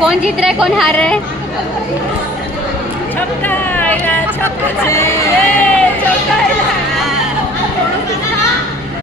कोण जीत रहा है, कोण हार रहा है? छक्का आएगा, छक्का से